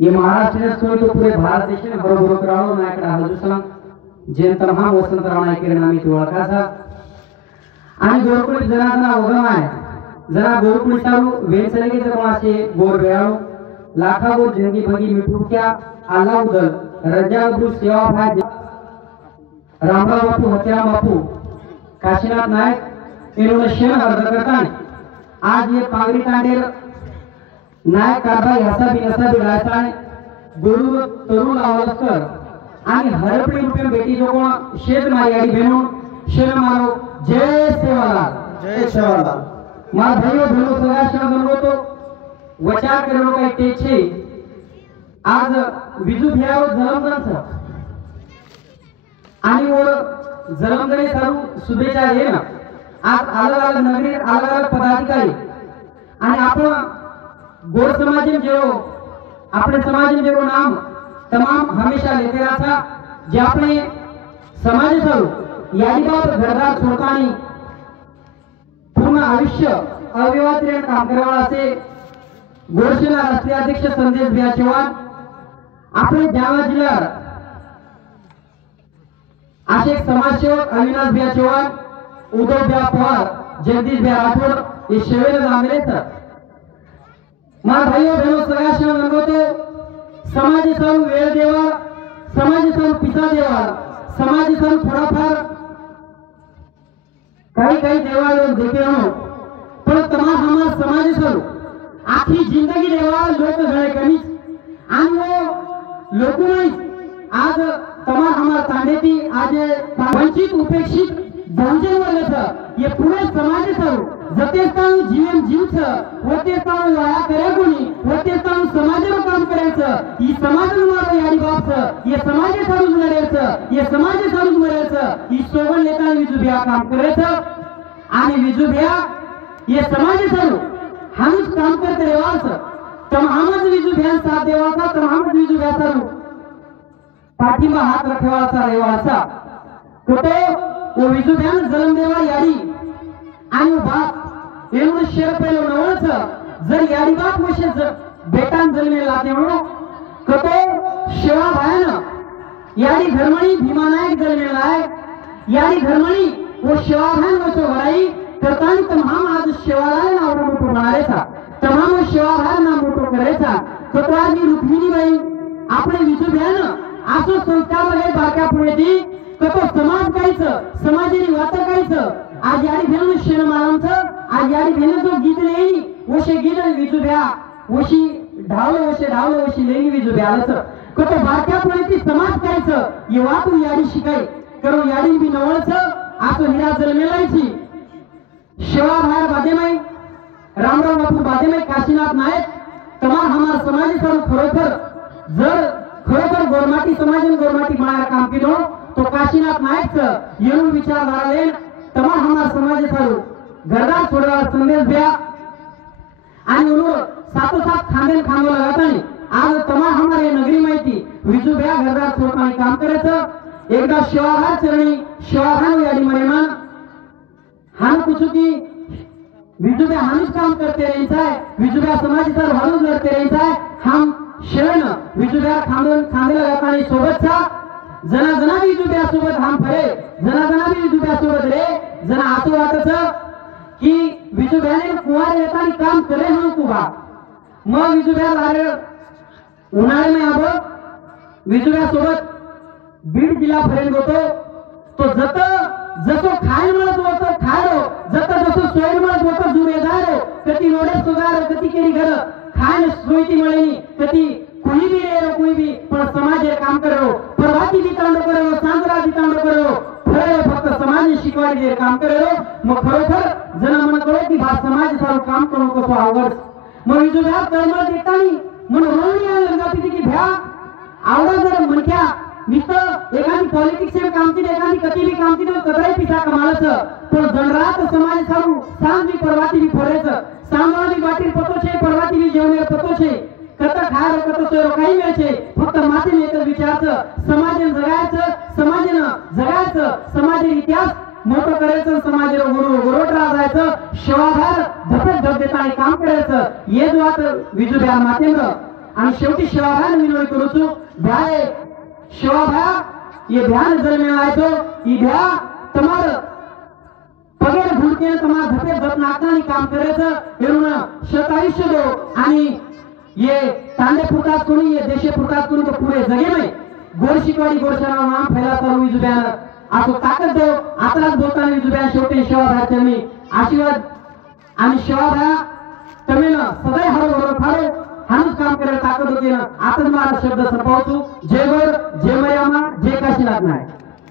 ये महाराष्ट्र तो पूरे भारत देश में बरोबर करावं नायकडे हजूसला जयंत महा वसंतराव नायके नामी ती ओळखाचा आणि गोरकुळी जनाजना उगम आहे जना गोरकुळी सारू वेंचलेगे जमाचे गोर बेळाव लाखा गो जिंदगी भगी मिठुक्या आला उदल रजा गुरु सेवा भाई रामराव बापू हत्या बापू काशीनाथ नायक इन्होंने शेण अर्ज करता आज ये पागरी तांडेर नायक कारभाई हसा भी गायता है गुरु तरुण आवलकर आणि हरपडी रुपये बेटी जो कोण शेत मारी आडी बहनों शेण मारो जय सेवालाल मार भाइयों बहनों सगळ्या शेण बनवतो तो वचार करो काय तेचे आज विजू भ्याव जलमदन आणि वो जलमदने सारू शुभेच्छा आहे ना आज अलग अलग नगरी अलग अलग पदाधिकारी आणि आपण गोर समाज में जो अपने समाज में जो नाम तमाम हमेशा लेते रहा था जे अपने समाज से यादी बात घरदार छोड़तानी पूर्ण आयुष्य अव्यवहार्य काम करवाला से गोरसेना राष्ट्रीय अध्यक्ष संदेश भैया चव्हाण अपने जालना जिल्हा आशिक समाजसेवक अविनाश भैया चव्हाण उद्धव भैया पवार जगदीश भैया राठोड ये शेवेर जामले सर मार भाइयों बहनों सगळ्या शेण बनवतो समाजासाठी वेळ देवा समाजासाठी पिसा देवा समाजासाठी थोडाफार काही देवा लोग देते हो पण तमाम हमारा समाजासाठी आखी जिंदगी देवा लोक गळे कमी आणि वो लोक नहीं आज तमाम हमारा तांडेती आज वंचित उपेक्षित बहुजन वर्ग था ये पूरे समाज था जतेस्तानु जीवन जीवच वतेस्तानु वाया करे कोणी वतेस्तानु समाजावर काम करायचं ही समाजाला मारो याडी बापच ये समाज सारूच लढायचं ये समाज सारूच मरायचं ही सोबत लेता विजुभिया काम करायचं आणि विजुभिया ये समाज सारू हानुच काम करते रेवाचं तमामच विजुभिया साथ देवाचा तमामच विजुभिया सारू पाठिंबा हात रखवाचा रेवाचा तो वो विजुभिया जन्म देवा याडी आणि बाप एवढं शेर पहिलो नवळच जर याडी बाप वशे बेटान जन्मे लाते म्हणून कतो शेवा भायन याडी धर्मणी भीमानायक जन्मेला आहे याडी धर्मणी वो शेवा भायन वशो भराई करतानी तमाम आज शेवाला नाव मोठो बनारेचा तमाम शेवा भाय नाव मोठो करेचा कतो आज रुक्मिणी बाई आपले विजुभ्यान आसो संस्कार लगे बारक्या पुढेती कतो समाज कायचं समाजाची वात कायचं आज याडी भेन शेण मारांचं आज याडी भेन जो गीत लेणी वशे गीत विजुभ्या वशी ढावले वशी लेणी विजुभ्यालाच कतो बारक्या पुढेती समाज कायचं ये वातू याडी शिकाय करो याडी बी नवळच आसो हिरा जन्मेलायची शेवा भायर बादेमाई रामराव बापू बादेमाई काशीनाथ नायक तमाम हमारा समाज सर खरोखर जर खरोखर गोरमाटी समाज गोरमाटी बनायला काम केलो तो काशीनाथ नायक येऊन विचार झाले तमाम हमारा समाज सर घरदार छोड़वा संदेश भैया आणि उन्होंने साथों साथ खांदे खांदो लगातानी आज तमाम हमारे नगरी माहिती विजू भैया घरदार छोड़तानी काम करायचं एकदा शिवाभार चरणी शिवाभार याडी मरेमान हान कुछ की विजुभ्या हानुच काम करते रहित है विजुभ्या समाज सर हानुच लढते रहित है हम शेण विजुभ्या खांदे लगातानी सोबत था जना जना विजुभ्या सोबत हम फरे जना विजुभ्या सोबत रे जना आसो वाटच की विजुभ्याने कुवार येतानी काम करे हम कुबा मग विजुभ्या लारे उन्हाळे में अब विजुभ्या सोबत बीड जिल्हा पर्यंत होतो तो जसो खाय म्हणत होतो खायो जसो सोय म्हणत होतो जुमेदार कती रोडे सुगार कती केली घर खाय सोयती मिळेनी कती कोणी भी रे कोई भी पण समाज काम करो परवाती भी तांडो करो सांगरा भी तांडो करो फळे फक्त समाज शिकवायचे जे काम करो मग खरोखर जन मन कळो की भा समाज सारू काम करू कसो आवड मग विजुभ्या कर्म देतानी मन रोणी लंगाती की भ्या आवडा जर मनक्या निस्तं एखादी पॉलिटिक्स में काम की एखादी कती भी काम की कतराई पिसा कमालच पण जनरात समाज सारू सांग भी परवाती भी फरेच सांगवा भी बाटी पतो छे परवाती भी जेवणे पतो छे कत खार कत सोय काही मिळचे फक्त मातीने एकच विचारायचं समाजाने जगायचं समाज इतिहास मोठं करायचं समाजाला गोरोट राजायचं शिवाधार धपत धप देताना काम करायचं ये जो आता विजुभ्या मातेंद्र आणि शेवटी शिवाभाई विनोद करूचो भ्याय शिवाभा ये ध्यान जर मिळायचो ई भ्या तमार पगेर भूडके तमार धपे जप नाकानी काम करायचं हेरून शतायुष्य दो आणि ये तांडे फुटात कोणी ये देशे फुटात कोणी तो पुरे जगे में गोड शिकवाडी गोडशाला नाम फैला चालू जुब्यान असो ताकद दो आताच बोलताना जुब्यान शेवटी शिवाभाई मी आशीर्वाद आणि शिवाभाई तमिळ सदैव हळूहळू फाडो हाच काम करायला ताकद होती ना आताच मला शब्द संपवतो जय गोड जय मर्यामा जय काशीनाथ नायक.